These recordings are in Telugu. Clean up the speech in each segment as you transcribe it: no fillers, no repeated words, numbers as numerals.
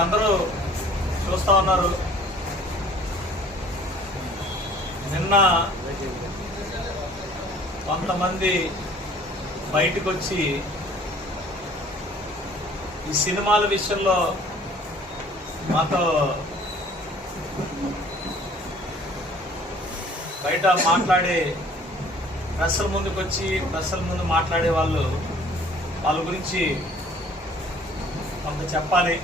మీరందరూ చూస్తూ ఉన్నారు. నిన్న కొంతమంది బయటకు వచ్చి ఈ సినిమాల విషయంలో మాతో బయట మాట్లాడే ప్రెస్ల ముందుకు వచ్చి ప్రెస్ల ముందు మాట్లాడే వాళ్ళ గురించి కొంత చెప్పాలి.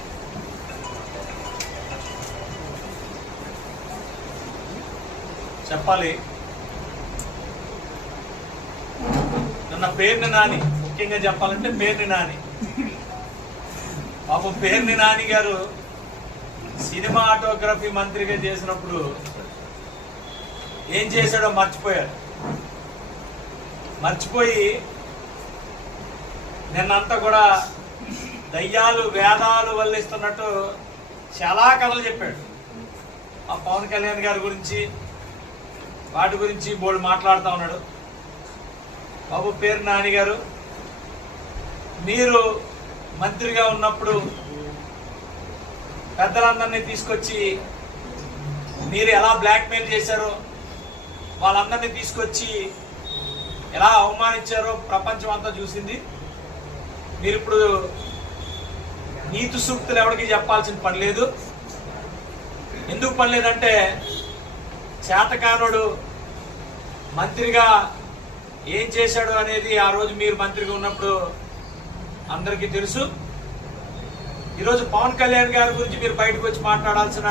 నిన్న పేర్ని నాని, ముఖ్యంగా చెప్పాలంటే పేర్ని నాని, పాపం పేర్ని నాని గారు సినిమాటోగ్రఫీ మంత్రిగా చేసినప్పుడు ఏం చేశాడో మర్చిపోయి నిన్నంతా కూడా దయ్యాలు వేదాలు వల్లిస్తున్నట్టు చాలా కథలు చెప్పాడు. ఆ పవన్ కళ్యాణ్ గారి గురించి వాటి గురించి బోల్డ్ మాట్లాడుతూ ఉన్నాడు. బాబు పేరు నాని గారు, మీరు మంత్రిగా ఉన్నప్పుడు పెద్దలందరినీ తీసుకొచ్చి మీరు ఎలా బ్లాక్మెయిల్ చేశారో, వాళ్ళందరినీ తీసుకొచ్చి ఎలా అవమానించారో ప్రపంచం అంతా చూసింది. మీరు ఇప్పుడు నీతి సూక్తులు ఎవరికి చెప్పాల్సిన పని లేదు. ఎందుకు పని లేదంటే చేతకానుడు మంత్రిగా ఏం చేశాడు అనేది ఆ రోజు మీరు మంత్రిగా ఉన్నప్పుడు అందరికీ తెలుసు. ఈరోజు పవన్ కళ్యాణ్ గారి గురించి మీరు బయటకు వచ్చి మాట్లాడాల్సిన